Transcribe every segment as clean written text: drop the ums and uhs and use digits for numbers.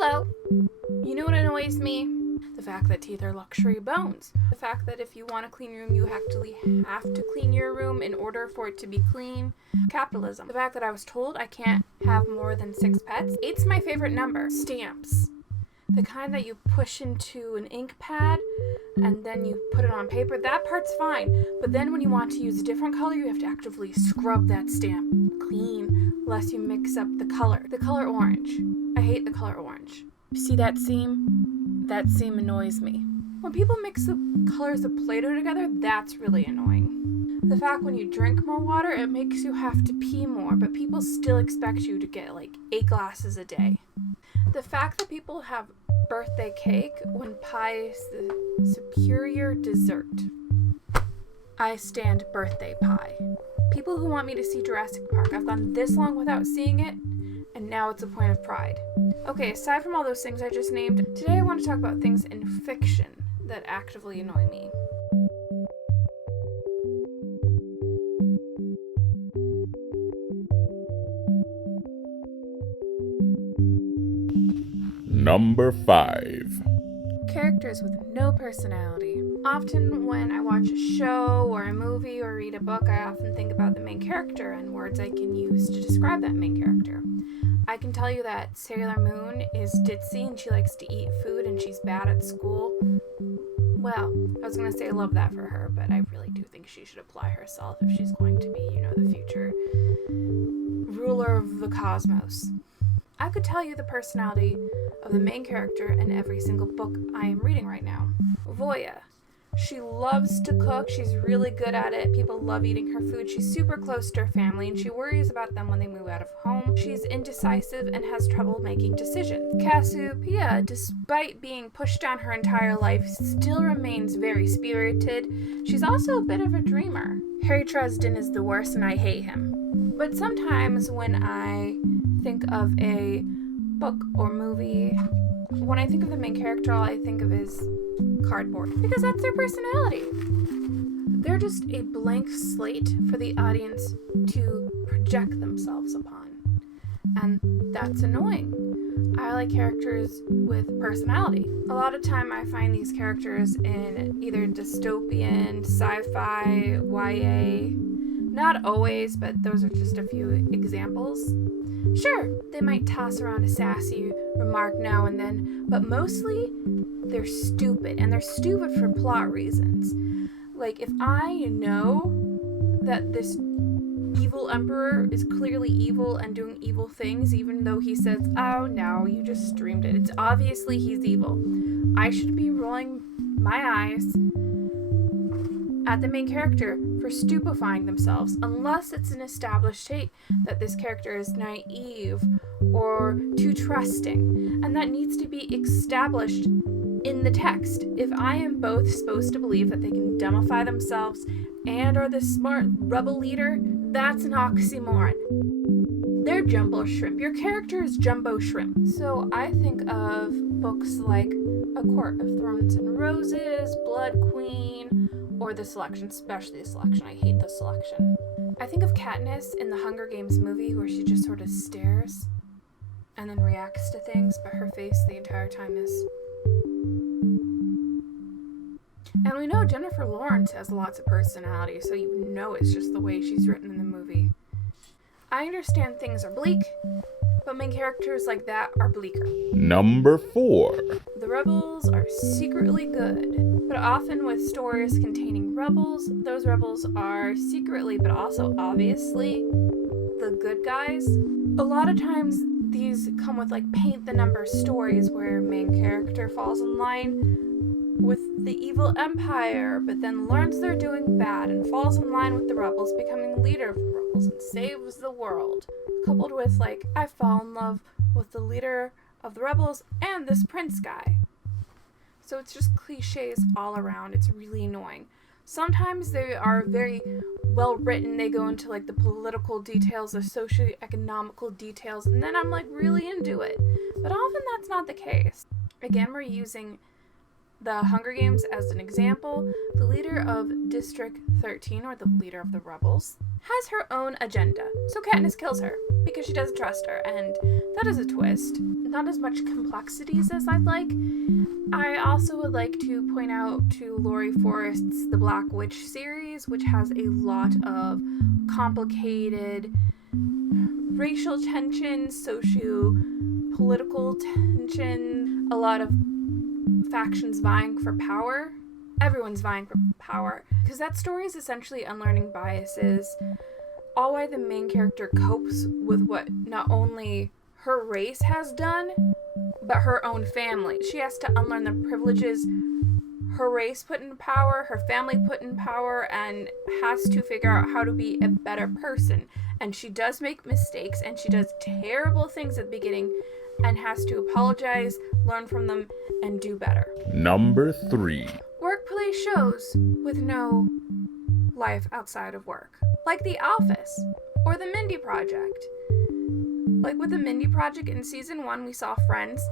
Hello. You know what annoys me? The fact that teeth are luxury bones. The fact that if you want to clean your room, you actually have to clean your room in order for it to be clean. Capitalism. The fact that I was told I can't have more than 6 pets. 8's my favorite number. Stamps. The kind that you push into an ink pad and then you put it on paper. That part's fine. But then when you want to use a different color, you have to actively scrub that stamp clean, lest you mix up the color. The color orange. I hate the color orange. See that seam? That seam annoys me. When people mix the colors of Play-Doh together, that's really annoying. The fact when you drink more water, it makes you have to pee more, but people still expect you to get like 8 glasses a day. The fact that people have birthday cake when pie is the superior dessert. I stand birthday pie. People who want me to see Jurassic Park, I've gone this long without seeing it, and now it's a point of pride. Okay, aside from all those things I just named, today I want to talk about things in fiction that actively annoy me. Number 5. Characters with no personality. Often when I watch a show or a movie or read a book, I often think about the main character and words I can use to describe that main character. I can tell you that Sailor Moon is ditzy and she likes to eat food and she's bad at school. Well, I was going to say I love that for her, but I really do think she should apply herself if she's going to be, the future ruler of the cosmos. I could tell you the personality of the main character in every single book I am reading right now. Voya. She loves to cook. She's really good at it. People love eating her food. She's super close to her family, and she worries about them when they move out of home. She's indecisive and has trouble making decisions. Cassiopeia, despite being pushed down her entire life, still remains very spirited. She's also a bit of a dreamer. Harry Tresden is the worst, and I hate him. But sometimes when I think of a book or movie, when I think of the main character, all I think of is cardboard, because that's their personality. They're just a blank slate for the audience to project themselves upon, and that's annoying. I like characters with personality. A lot of time I find these characters in either dystopian, sci-fi, YA. Not always, but those are just a few examples. Sure, they might toss around a sassy remark now and then, but mostly they're stupid, and they're stupid for plot reasons. Like, if I know that this evil emperor is clearly evil and doing evil things, even though he says, oh no, you just streamed it, it's obviously he's evil, I should be rolling my eyes at the main character for stupefying themselves, unless it's an established trait that this character is naive or too trusting, and that needs to be established in the text. If I am both supposed to believe that they can dumbify themselves and are the smart rebel leader, that's an oxymoron. They're jumbo shrimp. Your character is jumbo shrimp. So I think of books like A Court of Thorns and Roses, Blood Queen, or The Selection, especially The Selection. I hate The Selection. I think of Katniss in the Hunger Games movie, where she just sort of stares and then reacts to things, but her face the entire time is... And we know Jennifer Lawrence has lots of personality, so you know it's just the way she's written in the movie. I understand things are bleak, but main characters like that are bleaker. Number 4. The rebels are secretly good, but often with stories containing rebels, those rebels are secretly, but also obviously, the good guys. A lot of times these come with like paint the number stories where main character falls in line with the evil empire, but then learns they're doing bad and falls in line with the rebels, becoming leader of the rebels and saves the world. Coupled with like, I fall in love with the leader of the rebels and this prince guy. So it's just cliches all around. It's really annoying. Sometimes they are very well written. They go into like the political details, the socio-economical details, and then I'm like really into it. But often that's not the case. Again, we're using the Hunger Games as an example, the leader of District 13, or the leader of the rebels, has her own agenda. So Katniss kills her because she doesn't trust her, and that is a twist. Not as much complexities as I'd like. I also would like to point out to Laurie Forrest's The Black Witch series, which has a lot of complicated racial tension, socio-political tension, a lot of factions vying for power. Everyone's vying for power. Because that story is essentially unlearning biases, all while the main character copes with what not only her race has done, but her own family. She has to unlearn the privileges her race put in power, her family put in power, and has to figure out how to be a better person. And she does make mistakes, and she does terrible things at the beginning, and has to apologize, learn from them, and do better. Number 3. Workplace shows with no life outside of work, like The Office or The Mindy Project. Like with the Mindy Project in season 1, we saw friends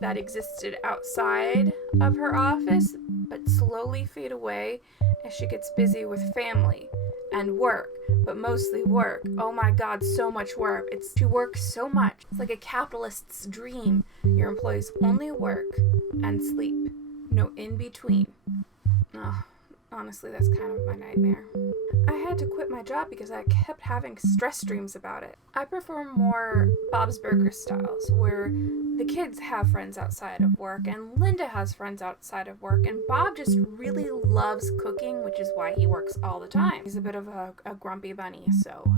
that existed outside of her office, but slowly fade away as she gets busy with family and work, but mostly work. Oh my God, so much work. She works so much. It's like a capitalist's dream. Your employees only work and sleep. No in between. Oh, honestly, that's kind of my nightmare. I had to quit my job because I kept having stress dreams about it. I prefer more Bob's Burgers styles, where the kids have friends outside of work, and Linda has friends outside of work, and Bob just really loves cooking, which is why he works all the time. He's a bit of a grumpy bunny, so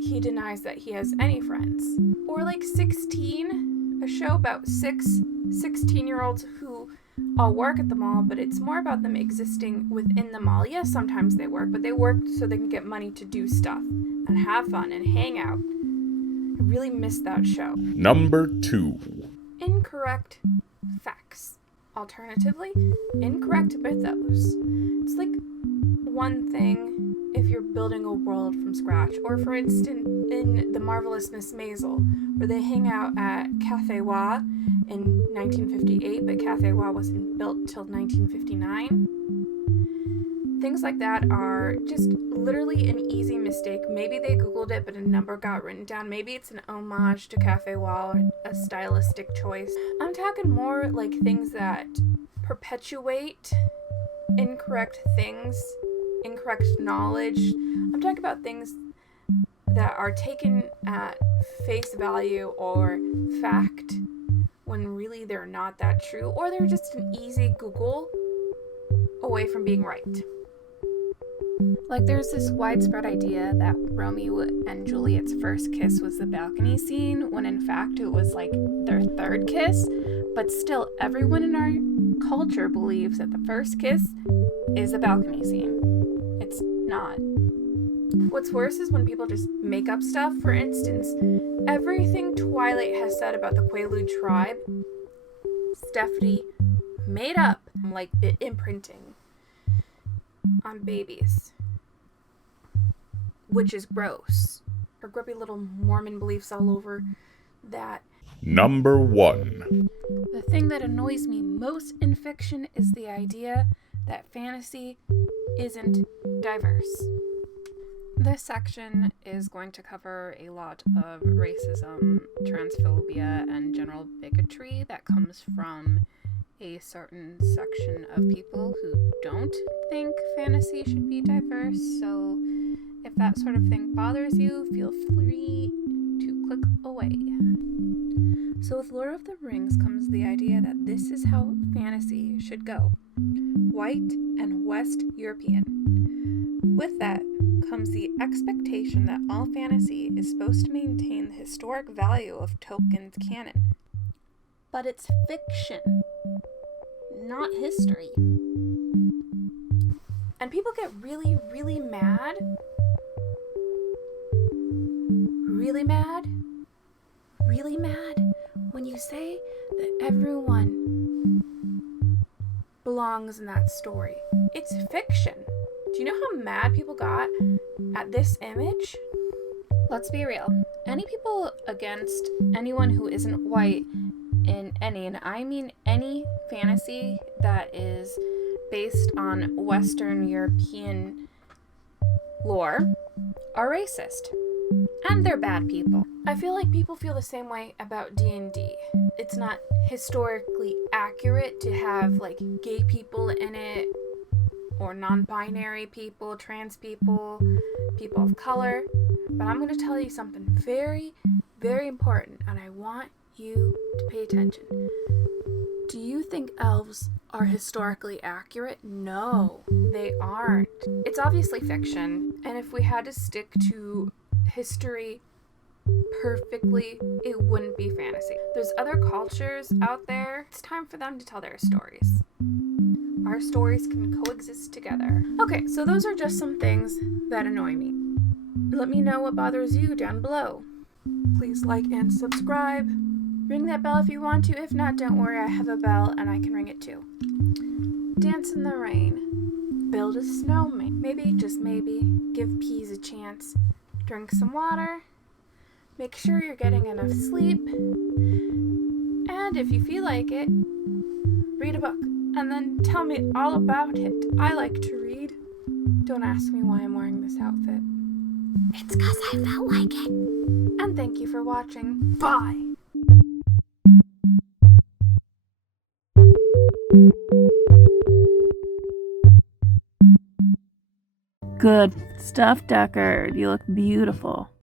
he denies that he has any friends. Or like 16, a show about 16-year-olds who all work at the mall, but it's more about them existing within the mall. Yes, sometimes they work, but they work so they can get money to do stuff and have fun and hang out. I really miss that show. Number 2. Incorrect facts. Alternatively, incorrect mythos. It's like one thing if you're building a world from scratch, or for instance in The Marvelous Miss Maisel, where they hang out at Café Wa in 1958, but Café Wa wasn't built till 1959. Things like that are just literally an easy mistake. Maybe they Googled it, but a number got written down. Maybe it's an homage to Café Wa, or a stylistic choice. I'm talking more like things that perpetuate incorrect things, incorrect knowledge. I'm talking about things that are taken at face value or fact when really they're not that true, or they're just an easy Google away from being right. Like there's this widespread idea that Romeo and Juliet's first kiss was the balcony scene, when in fact it was like their third kiss, but still everyone in our culture believes that the first kiss is a balcony scene. It's not. What's worse is when people just make up stuff. For instance, everything Twilight has said about the Quaalude tribe, Stephanie made up, like the imprinting on babies, which is gross. Her grumpy little Mormon beliefs all over that. Number 1. The thing that annoys me most in fiction is the idea that fantasy isn't diverse. This section is going to cover a lot of racism, transphobia, and general bigotry that comes from a certain section of people who don't think fantasy should be diverse. So if that sort of thing bothers you, feel free to click away. So with Lord of the Rings comes the idea that this is how fantasy should go. White and West European. With that comes the expectation that all fantasy is supposed to maintain the historic value of Tolkien's canon. But it's fiction, not history. And people get really, really mad. Really mad when you say that everyone belongs in that story. It's fiction. Do you know how mad people got at this image? Let's be real. Any people against anyone who isn't white in any, and I mean any fantasy that is based on Western European lore, are racist. And they're bad people. I feel like people feel the same way about D&D. It's not historically accurate to have like gay people in it, or non-binary people, trans people, people of color. But I'm going to tell you something very, very important, and I want you to pay attention. Do you think elves are historically accurate? No, they aren't. It's obviously fiction, and if we had to stick to history perfectly, it wouldn't be fantasy. There's other cultures out there. It's time for them to tell their stories. Our stories can coexist together. Okay, so those are just some things that annoy me. Let me know what bothers you down below. Please like and subscribe. Ring that bell if you want to. If not, don't worry, I have a bell and I can ring it too. Dance in the rain. Build a snowman. Maybe, just maybe, give peas a chance. Drink some water. Make sure you're getting enough sleep. And if you feel like it, read a book. And then tell me all about it. I like to read. Don't ask me why I'm wearing this outfit. It's 'cause I felt like it. And thank you for watching. Bye! Good stuff, Deckard. You look beautiful.